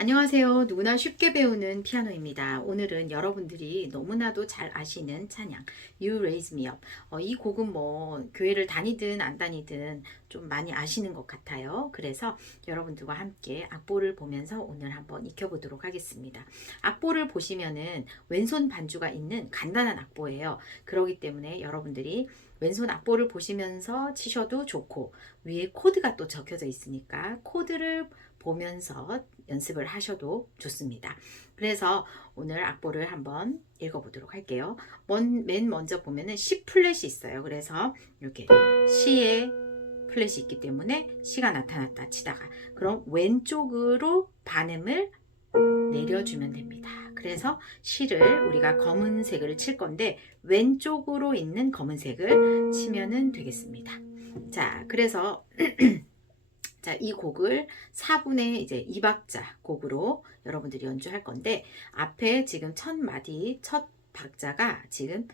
안녕하세요. 누구나 쉽게 배우는 피아노입니다. 오늘은 여러분들이 너무나도 잘 아시는 찬양 You Raise Me Up. 어, 이 곡은 뭐 교회를 다니든 안 다니든 좀 많이 아시는 것 같아요. 그래서 여러분들과 함께 악보를 보면서 오늘 한번 익혀보도록 하겠습니다. 악보를 보시면은 왼손 반주가 있는 간단한 악보예요. 그렇기 때문에 여러분들이 왼손 악보를 보시면서 치셔도 좋고 위에 코드가 또 적혀져 있으니까 코드를 보면서 연습을 하셔도 좋습니다. 그래서 오늘 악보를 한번 읽어보도록 할게요. 먼, 맨 먼저 보면은 C 플랫이 있어요. 그래서 이렇게 C에 플랫이 있기 때문에 C가 나타났다 치다가 그럼 왼쪽으로 반음을 내려주면 됩니다. 그래서 C를 우리가 검은색을 칠 건데 왼쪽으로 있는 검은색을 치면은 되겠습니다. 자, 그래서 자, 이 곡을 4분의 이제 2박자 곡으로 여러분들이 연주할 건데 앞에 지금 첫 마디 첫 박자가 지금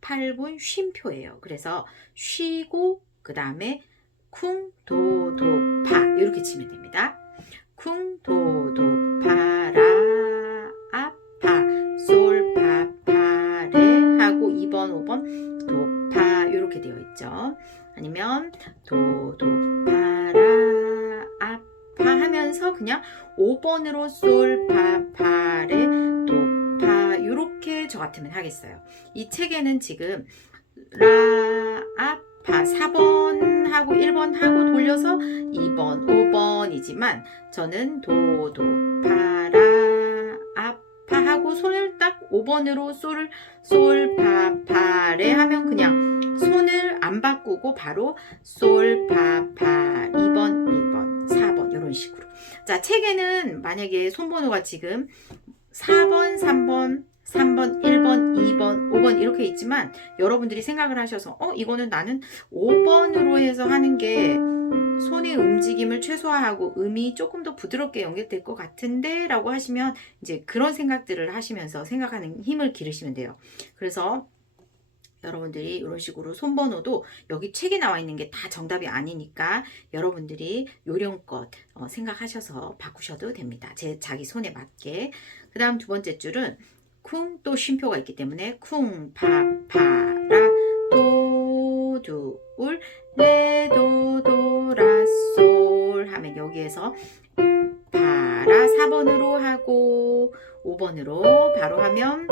8분 쉼표예요. 그래서 쉬고 그 다음에 쿵, 도, 도, 파 이렇게 치면 됩니다. 쿵, 도, 도, 파, 라, 아, 파, 솔, 파, 파, 레 하고 2번, 5번 도, 파 이렇게 되어 있죠. 아니면 도, 도, 파, 라, 하면서 그냥 5번으로 솔, 파, 파, 레, 도, 파 이렇게 저 같으면 하겠어요. 이 책에는 지금 라, 아, 파 4번 하고 1번 하고 돌려서 2번, 5번이지만 저는 도, 도, 파, 라, 아, 파 하고 손을 딱 5번으로 솔, 솔, 파, 파, 레 하면 그냥 손을 안 바꾸고 바로 솔, 파, 파, 2번, 2번, 4번 이런 식으로. 자, 책에는 만약에 손번호가 지금 4번, 3번, 3번, 1번, 2번, 5번 이렇게 있지만 여러분들이 생각을 하셔서 어 이거는 나는 5번으로 해서 하는 게 손의 움직임을 최소화하고 음이 조금 더 부드럽게 연결될 것 같은데 라고 하시면 이제 그런 생각들을 하시면서 생각하는 힘을 기르시면 돼요. 그래서 여러분들이 이런 식으로 손번호도 여기 책에 나와 있는 게 다 정답이 아니니까 여러분들이 요령껏 어, 생각하셔서 바꾸셔도 됩니다. 제 자기 손에 맞게. 그 다음 두 번째 줄은 쿵 또 쉼표가 있기 때문에 쿵, 파, 파, 라, 도, 두, 울, 레, 도, 도, 라, 솔 하면 여기에서 파라 4번으로 하고 5번으로 바로 하면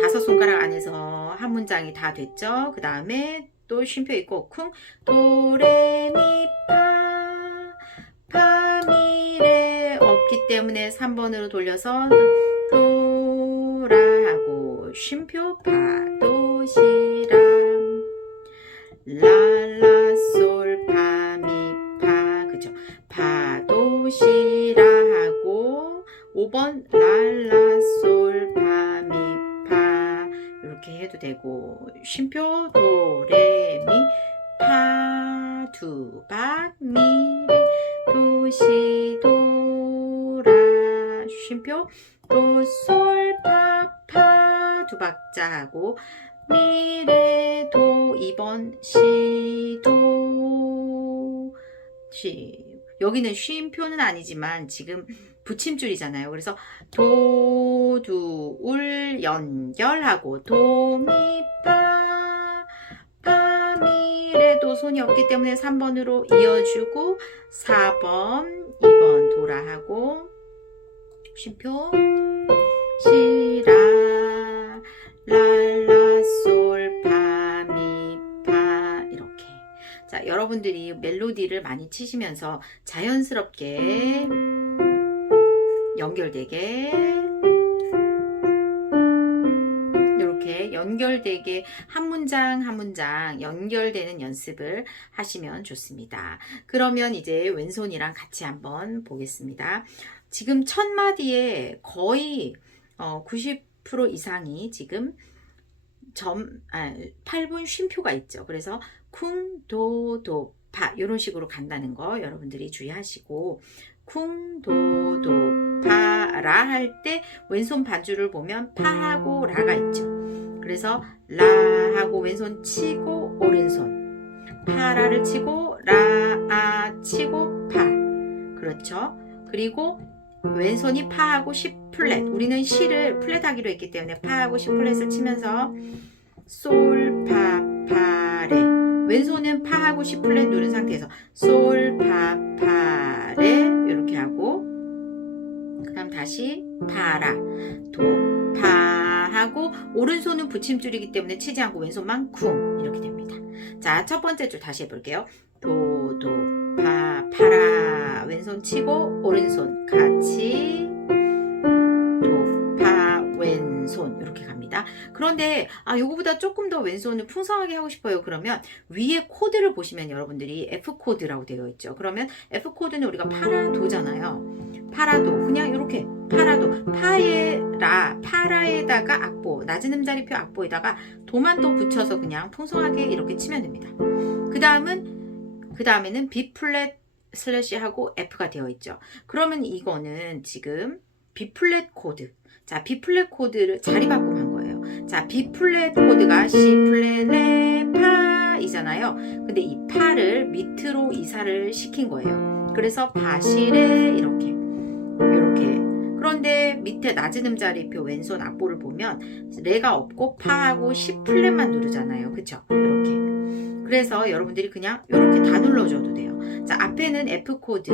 다섯 손가락 안에서 한 문장이 다 됐죠. 그 다음에 또 쉼표 있고 쿵, 도, 레, 미, 파, 파, 미, 레 없기 때문에 3번으로 돌려서 도라 하고 쉼표 파, 도, 시, 라, 라, 라, 솔, 파, 미, 파 그죠? 파, 도, 시, 라 하고 5번 라, 라, 솔, 파, 미, 파 이렇게 해도 되고 쉼표 도, 레, 미, 파, 두, 박, 미, 레, 도, 시, 도, 라. 쉼표 도, 솔, 파, 파 두 박자 하고 미, 레, 도 2번 시, 도, 시 여기는 쉼표는 아니지만 지금 붙임줄이잖아요. 그래서 도, 두, 울 연결하고 도, 미, 파, 파, 미, 레도 손이 없기 때문에 3번으로 이어주고 4번, 2번 도라 하고 쉼표 시 여러분들이 멜로디를 많이 치시면서 자연스럽게 연결되게 이렇게 연결되게 한 문장 한 문장 연결되는 연습을 하시면 좋습니다. 그러면 이제 왼손이랑 같이 한번 보겠습니다. 지금 첫 마디에 거의 어, 90% 이상이 지금 점, 아, 8분 쉼표가 있죠. 그래서 쿵, 도, 도, 파 이런 식으로 간다는 거 여러분들이 주의하시고 쿵, 도, 도, 파, 라 할 때 왼손 반주를 보면 파하고 라가 있죠. 그래서 라 하고 왼손 치고 오른손 파라를 치고 라, 아 치고 파 그렇죠. 그리고 왼손이 파하고 C 플랫. 우리는 C를 플랫 하기로 했기 때문에 파하고 C 플랫을 치면서 솔, 파, 파, 레. 왼손은 파하고 C 플랫 누른 상태에서 솔, 파, 파, 레. 이렇게 하고 그 다음 다시 파라, 도, 파 하고 오른손은 붙임줄이기 때문에 치지 않고 왼손만 쿵 이렇게 됩니다. 자, 첫 번째 줄 다시 해볼게요. 도, 도, 파, 파라. 왼손 치고 오른손 같이 그런데 아 요거보다 조금 더 왼손을 풍성하게 하고 싶어요. 그러면 위에 코드를 보시면 여러분들이 F 코드라고 되어 있죠. 그러면 F 코드는 우리가 파라도잖아요. 파라도 그냥 이렇게 파라도 파에라 파라에다가 악보 낮은 음자리표 악보에다가 도만 더 붙여서 그냥 풍성하게 이렇게 치면 됩니다. 그 다음은 그 다음에는 B 플랫 슬래시 하고 F가 되어 있죠. 그러면 이거는 지금 B 플랫 코드. 자, B 플랫 코드를 자리 거예요. 자, B 플랫 코드가 C 플랫 레 파 이잖아요. 근데 이 파를 밑으로 이사를 시킨 거예요. 그래서 파시레 이렇게 이렇게. 그런데 밑에 낮은 음자리표 왼손 악보를 보면 레가 없고 파하고 C 플랫만 누르잖아요. 그쵸? 이렇게. 그래서 여러분들이 그냥 이렇게 다 눌러줘도 돼요. 자, 앞에는 F 코드.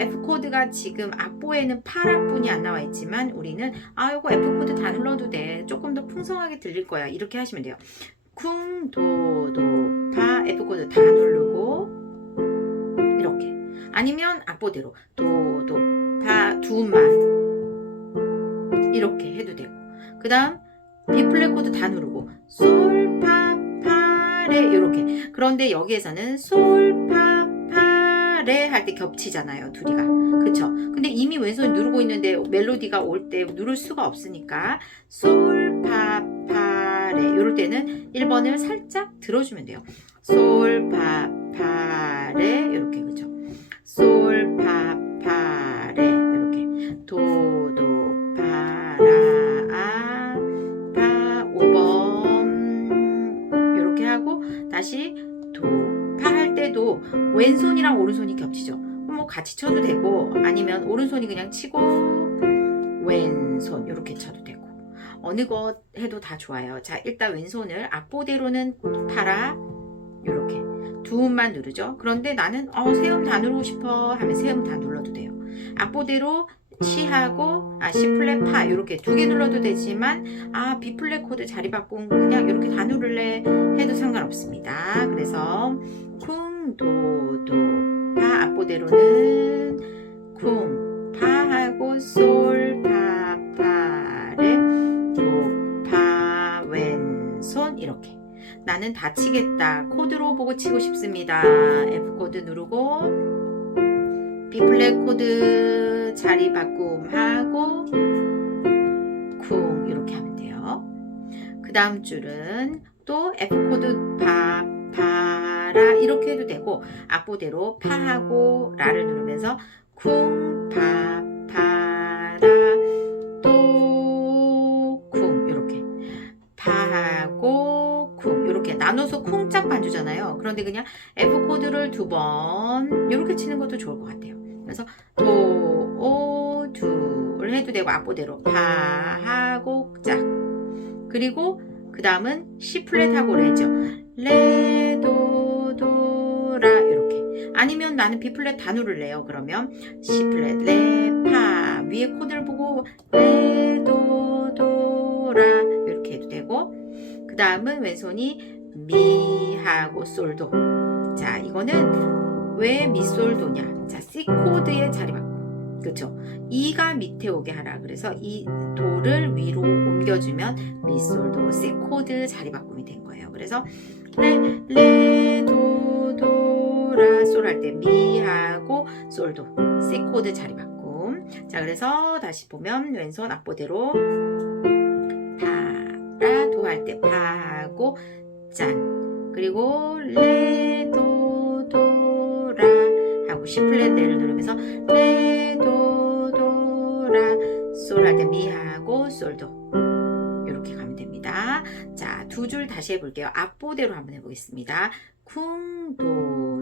F 코드가 지금 악보에는 파라뿐이 안 나와 있지만 우리는 아, 이거 F 코드 다 눌러도 돼. 조금 더 풍성하게 들릴 거야. 이렇게 하시면 돼요. 쿵, 도, 도, 파, F 코드 다 누르고 이렇게. 아니면 악보대로 도, 도, 파, 두만 이렇게 해도 되고. 그 다음 B 플랫 코드 다 누르고 솔, 파, 파, 레 이렇게. 그런데 여기에서는 솔, 파, 파, 레 할 때 겹치잖아요. 둘이가. 그쵸? 근데 이미 왼손이 누르고 있는데 멜로디가 올 때 누를 수가 없으니까 솔, 파, 파, 레 이럴 때는 1번을 살짝 들어주면 돼요. 솔, 파, 파, 레 이렇게 그쵸? 솔, 파, 파, 왼손이랑 오른손이 겹치죠. 뭐 같이 쳐도 되고 아니면 오른손이 그냥 치고 왼손 이렇게 쳐도 되고 어느 것 해도 다 좋아요. 자 일단 왼손을 악보대로는 파라 이렇게 두 음만 누르죠. 그런데 나는 어 세음 다 누르고 싶어 하면 세음 다 눌러도 돼요. 악보대로 C하고 아 C 플랫 파 이렇게 두 개 눌러도 되지만 아 B 플랫 코드 자리 바꾼 그냥 이렇게 다 누를래 해도 상관없습니다. 그래서 쿵 도도 파 악보대로는 쿵 파하고 솔 파 파레 도파 왼손 이렇게 나는 다치겠다 코드로 보고 치고 싶습니다. F 코드 누르고 B 플랫 코드 자리 바꿈하고 쿵 이렇게 하면 돼요. 그 다음 줄은 또 F 코드 파, 파라 이렇게 해도 되고 악보대로 파하고 라를 누르면서 쿵, 파, 파라 또쿵 이렇게 파하고 쿵 이렇게 나눠서 쿵짝 반주잖아요. 그런데 그냥 F 코드를 두 번 이렇게 치는 것도 좋을 것 같아요. 그래서 도, 오, 두를 해도 되고 악보대로 파하고 짝 그리고 그 다음은 C 플랫하고 레죠. 레, 도, 도, 라 이렇게 아니면 나는 B 플랫 다 누를래요. 그러면. C 플랫, 레, 파. 위에 코드를 보고 레, 도, 도, 라. 이렇게 해도 되고. 그 다음은 왼손이 미 하고 솔도. 자 이거는 왜 미솔도냐? 자 C 코드의 자리 바꿈 그렇죠 이가 밑에 오게 하라. 그래서 이 도를 위로 옮겨주면 미솔도 C 코드 자리 바꿈이 된 거예요. 그래서 레 레도 도라 솔 할 때 미하고 솔도 C 코드 자리 바꿈 자 그래서 다시 보면 왼손 악보대로 파라 도 할 때 파하고 짠 그리고 레도 도라 하고 C 플랫 레를 누르면서 레도 도라 솔 할 때 미하고 솔도 이렇게 가면 됩니다. 자, 두 줄 다시 해볼게요. 악보대로 한번 해보겠습니다. 쿵도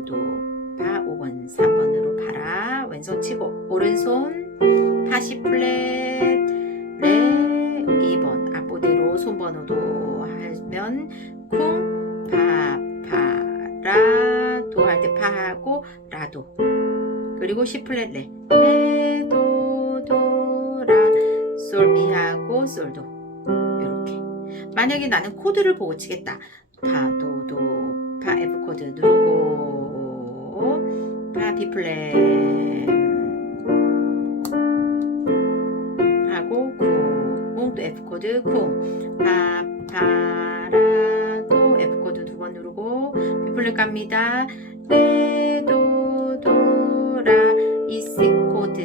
도파 5번 3번으로 파라. 왼손 치고 오른손 파시 시 플랫. 레 2번 악보대로 손번호도 하면 쿵 파 파 라. 도 할 때 파하고 라도. 그리고 시 플랫 레. 레 도 도 라. 솔 미하고 솔도. 이렇게. 만약에 나는 코드를 보고 치겠다. 파 도 도. 파 F 코드 누르고 플랫 하고 쿵또 F 코드 쿵파파라도 F 코드 두 번 누르고 플랫 갑니다. 레도 도라 이시 코드.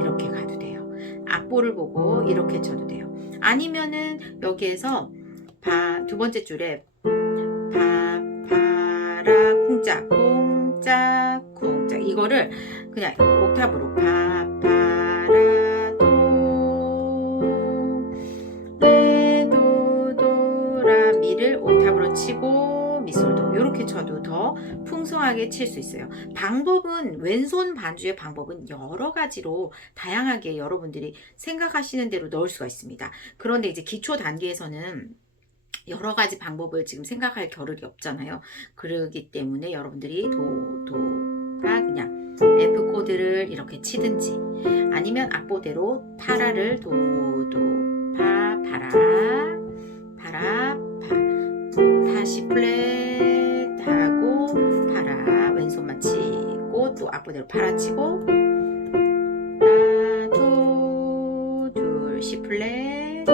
이렇게 가도 돼요. 악보를 보고 이렇게 쳐도 돼요. 아니면은 여기에서 바, 두 번째 줄에 파 파라 쿵짝 쿵짝 이거를 그냥 옥탑으로 파 파 라 도 레 도 도 라 미를 옥탑으로 치고 미솔도 이렇게 쳐도 더 풍성하게 칠 수 있어요. 방법은 왼손 반주의 방법은 여러 가지로 다양하게 여러분들이 생각하시는 대로 넣을 수가 있습니다. 그런데 이제 기초 단계에서는 여러 가지 방법을 지금 생각할 겨를이 없잖아요. 그러기 때문에 여러분들이 도, 도 가 그냥 F 코드를 이렇게 치든지 아니면 악보대로 파라를 도, 도, 파, 파라, 파라, 파. 다시 플랫 하고 파라 왼손만 치고 또 악보대로 파라 치고 하나 둘 플랫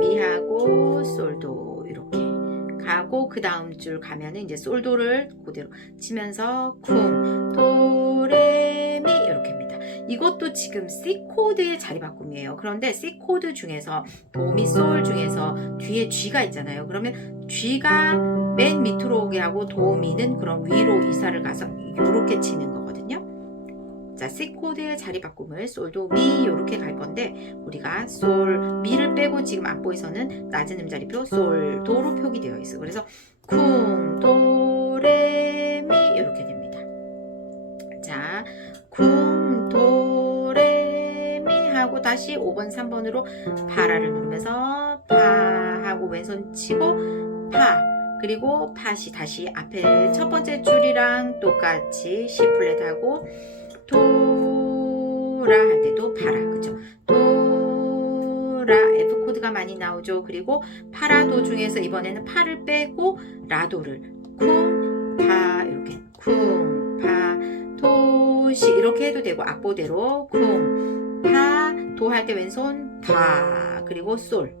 미하고 솔도 이렇게 가고 그 다음 줄 가면은 이제 솔도를 그대로 치면서 쿵 도레미 이렇게입니다. 이것도 지금 C 코드의 자리 바꿈이에요. 그런데 C 코드 중에서 도미 솔 중에서 뒤에 G가 있잖아요. 그러면 G가 맨 밑으로 오게 하고 도미는 그런 위로 이사를 가서 이렇게 치는 거거든요. 자, C 코드의 자리 바꿈을 솔도 미 이렇게 갈 건데 우리가 솔 미를 빼고 지금 악보에서는 낮은 음자리표 솔 도로 표기되어 있어. 그래서 쿵도 다시 5번 3번으로 파라를 누르면서 파 하고 왼손 치고 파. 그리고 팟이 다시 앞에 첫 번째 줄이랑 똑같이 C 플랫 하고 도라 할 때도 파라. 그쵸? 도라. F 코드가 많이 나오죠. 그리고 파라도 중에서 이번에는 파를 빼고 라도를 쿵파. 이렇게 쿵파. 도시. 이렇게 해도 되고 악보대로 쿵파 도 할 때 왼손 파 그리고 솔.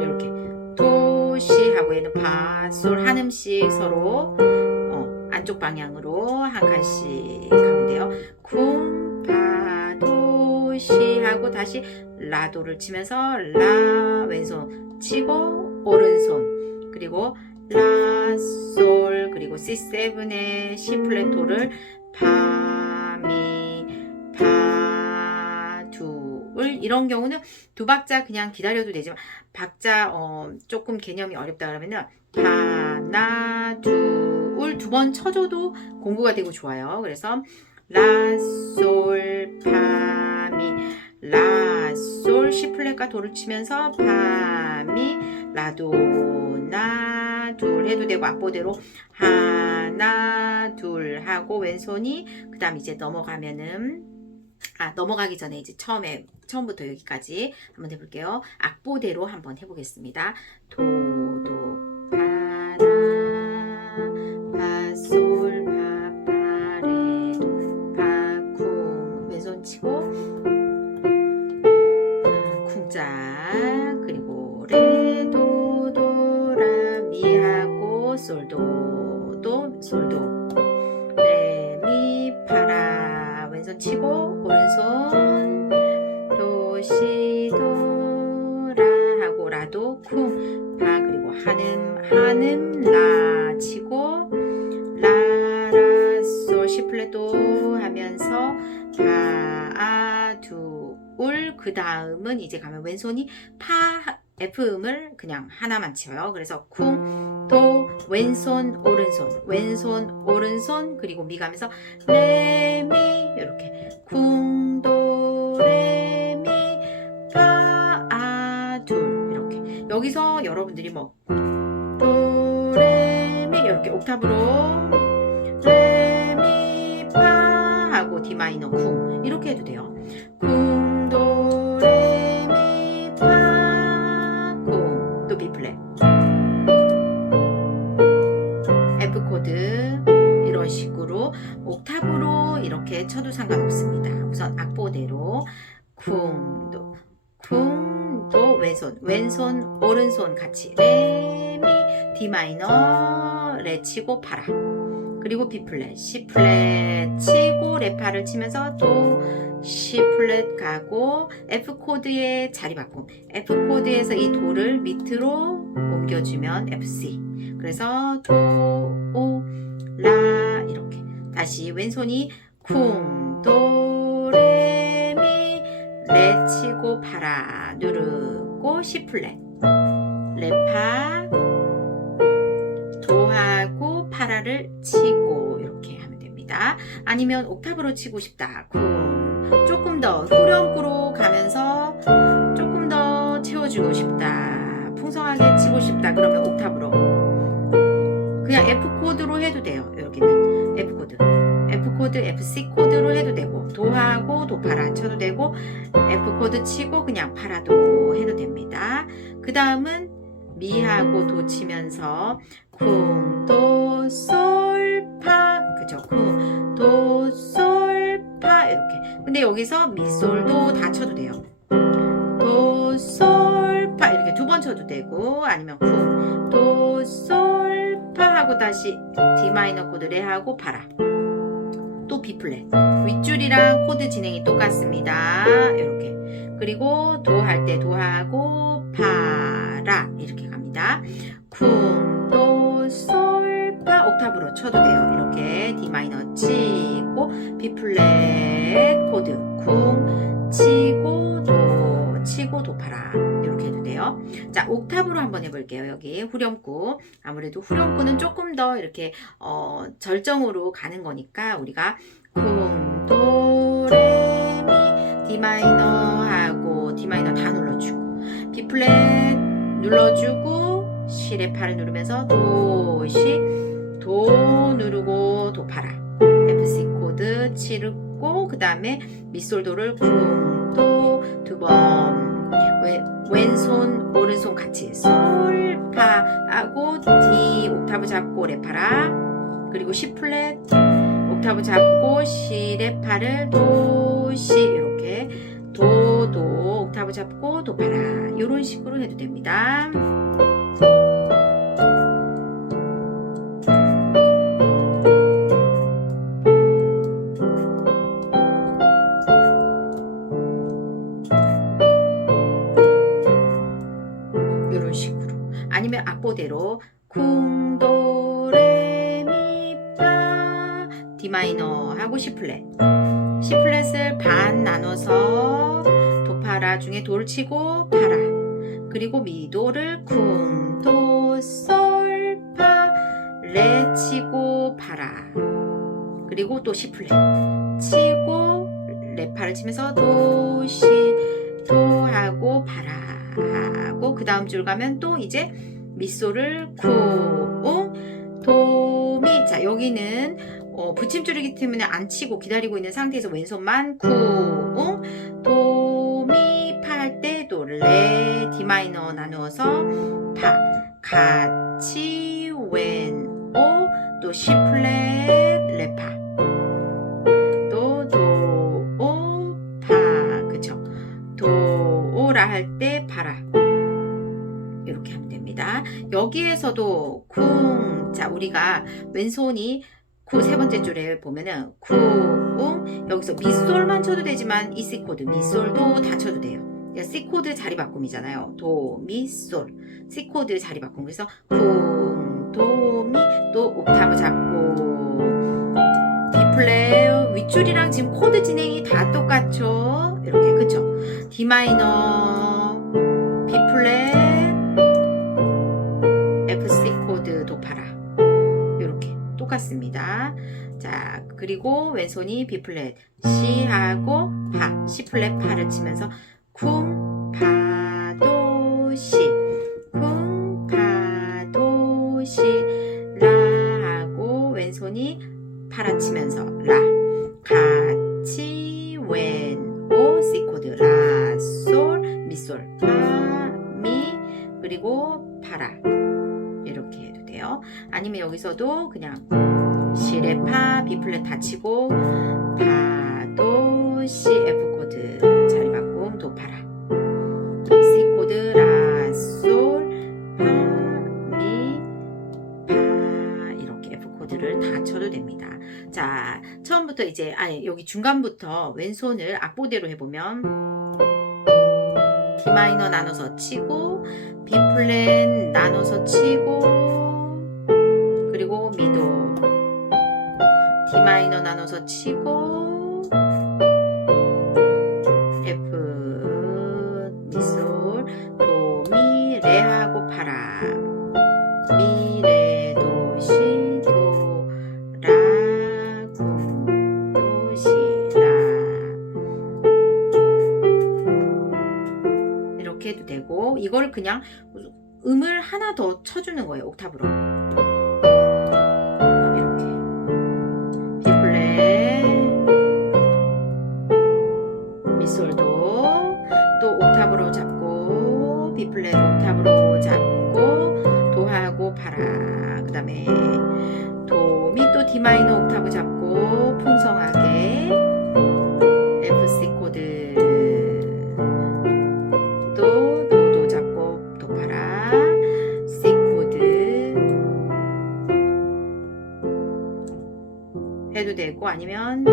이렇게. 도시 하고 얘는 파, 솔 한 음씩 서로 어, 안쪽 방향으로 한 칸씩 가면 돼요. 쿵, 파, 도시 하고 다시 라도를 치면서 라 왼손 치고 오른손. 그리고 라, 솔 그리고 C7의 C 플랫토를 파, 이런 경우는 두 박자 그냥 기다려도 되지만 박자 어, 조금 개념이 어렵다 그러면은 하나 둘 두 번 쳐줘도 공부가 되고 좋아요. 그래서 라솔 파미 라솔 시 플랫과 도를 치면서 파미 라도나 둘 해도 되고 악보대로 하나 둘 하고 왼손이 그 다음 이제 넘어가면은 아 넘어가기 전에 이제 처음에 처음부터 여기까지 한번 해볼게요. 악보대로 한번 해보겠습니다. 도 도 오른손 도시 도라 하고 라도 쿵 파 그리고 한음 한음 라 치고 라라솔 시플랫도 하면서 파아두울 그 다음은 이제 가면 왼손이 파 F 음을 그냥 하나만 치어요. 그래서 쿵, 도, 왼손, 오른손, 왼손, 오른손, 그리고 미 가면서 레, 미, 이렇게 쿵, 도, 레, 미, 파, 아, 둘 이렇게 여기서 여러분들이 뭐 도, 레, 미 이렇게 옥타브로 레, 미, 파 하고 D 마이너 쿵 이렇게 해도 돼요. 쿵, 왼손, 오른손 같이 레, 미, D 마이너, 레 치고 파라. 그리고 B 플랫, C 플랫 치고 레파를 치면서 또 C 플랫 가고 F 코드의 자리 바꿈. F 코드에서 이 도를 밑으로 옮겨주면 FC. 그래서 도, 오, 라 이렇게. 다시 왼손이 쿵, 도, 레, 미, 레 치고 파라 누르 고 C 플랫. 레파 도하고 파라를 치고 이렇게 하면 됩니다. 아니면 옥타브로 치고 싶다. 쿵. 조금 더 후렴구로 가면서 조금 더 채워주고 싶다. 풍성하게 치고 싶다. 그러면 옥타브로. 그냥 F 코드로 해도 돼요. 코드. FC 코드로 해도 되고 도하고 도파라 쳐도 되고 F 코드 치고 그냥 파라도 해도 됩니다. 그 다음은 미하고 도 치면서 쿵, 도, 솔, 파 그죠? 쿵, 도, 솔, 파 이렇게 근데 여기서 미, 솔, 도 다 쳐도 돼요 도, 솔, 파 이렇게 두 번 쳐도 되고 아니면 쿵, 도, 솔, 파 하고 다시 D 마이너 코드 레 하고 파라 또 B 플랫. 윗줄이랑 코드 진행이 똑같습니다. 이렇게. 그리고 도 할 때 도하고 파라 이렇게 갑니다. 쿵, 도, 솔, 파 옥타브로 쳐도 돼요. 이렇게 D 마이너 치고 B 플랫 코드 쿵 치고 도 치고 도 파라 이렇게 해도 돼요. 자 옥타브로 한번 해볼게요. 여기 후렴구 아무래도 후렴구는 조금 더 이렇게 어, 절정으로 가는 거니까 우리가 쿵, 도, 레, 미, D 마이너 하고 D 마이너 다 눌러주고 B 플랫 눌러주고 시레 파를 누르면서 도, 시, 도 누르고 도 파라 FC 코드 치르고 그 다음에 미솔도를 쿵, 도, 두번 왼손 오른손 같이 솔, 파 하고 D 옥타브 잡고 레 파라 그리고 C 플랫 옥타브 잡고 시, 레 파를 도, 시 이렇게 도, 도 옥타브 잡고 도 파라 이런 식으로 해도 됩니다. 하고 C 플랫 C 플랫을 반 나눠서 도파라 중에 도를 치고 파라 그리고 미도를 쿵, 도, 솔, 파, 레 치고 파라 그리고 또 플랫 치고 레파를 치면서 도, 시, 도 하고 파라 하고 그 다음 줄 가면 또 이제 미소를 쿵, 도, 미. 자, 여기는 어, 붙임줄이기 때문에 안 치고 기다리고 있는 상태에서 왼손만 쿵, 도, 미, 파할때또 레, 디 마이너 나누어서 파. 같이 왼, 오, 또 시 플랫, 레, 파. 또, 도, 오, 파. 그쵸? 도, 오라 할 때 파라. 이렇게 하면 됩니다. 여기에서도 쿵. 자, 우리가 왼손이 쿵세 번째 줄에 보면은 쿵 여기서 미솔만 쳐도 되지만 이 C 코드 미솔도 다 쳐도 돼요. 그러니까 C 코드 자리 바꿈이잖아요. 도, 미, 솔. C 코드 자리 바꿈. 그래서 쿵, 도, 미, 또 옥타브 잡고 D 플랫 윗줄이랑 지금 코드 진행이 다 똑같죠? 이렇게 그쵸? D 마이너, B 플랫 그리고 왼손이 B 플랫. C하고 파. C 플랫 파를 치면서 쿵 파 도 시. 쿵 파 도 시. 라 하고 왼손이 파라 치면서 라. 같이 왼 오 C 코드. 라 솔 미 솔. 파 미. 그리고 파라 이렇게 해도 돼요. 아니면 여기서도 그냥 시레 파 B 플랫 다 치고 파도 C F 코드 자리 바꿈 도 파라 C 코드 라 솔 파미 파 이렇게 F 코드를 다 쳐도 됩니다. 자 처음부터 이제 아니 여기 중간부터 왼손을 악보대로 해보면 D 마이너 나눠서 치고 B 플랫 나눠서 치고 그리고 미도. D 마이너 나눠서 치고 아니면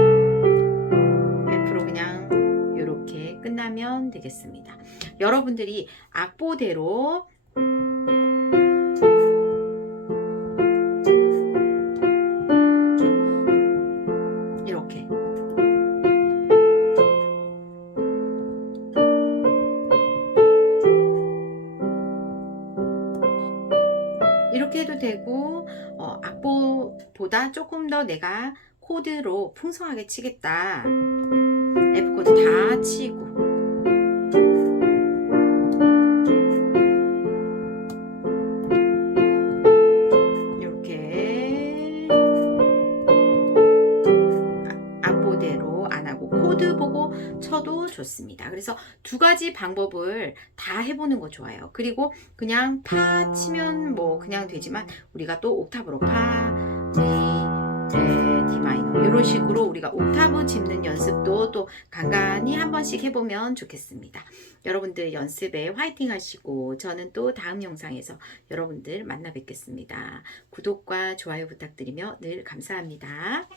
F로 그냥 이렇게 끝나면 되겠습니다. 여러분들이 악보대로 이렇게 이렇게 해도 되고 어, 악보보다 조금 더 내가 코드로 풍성하게 치겠다. F 코드 다 치고 이렇게 아- 악보대로 안 하고 코드 보고 쳐도 좋습니다. 그래서 두 가지 방법을 다 해보는 거 좋아요. 그리고 그냥 파 치면 뭐 그냥 되지만 우리가 또 옥탑으로 파, 이런 식으로 우리가 옥타브 짚는 연습도 또 간간히 한 번씩 해보면 좋겠습니다. 여러분들 연습에 화이팅 하시고 저는 또 다음 영상에서 여러분들 만나 뵙겠습니다. 구독과 좋아요 부탁드리며 늘 감사합니다.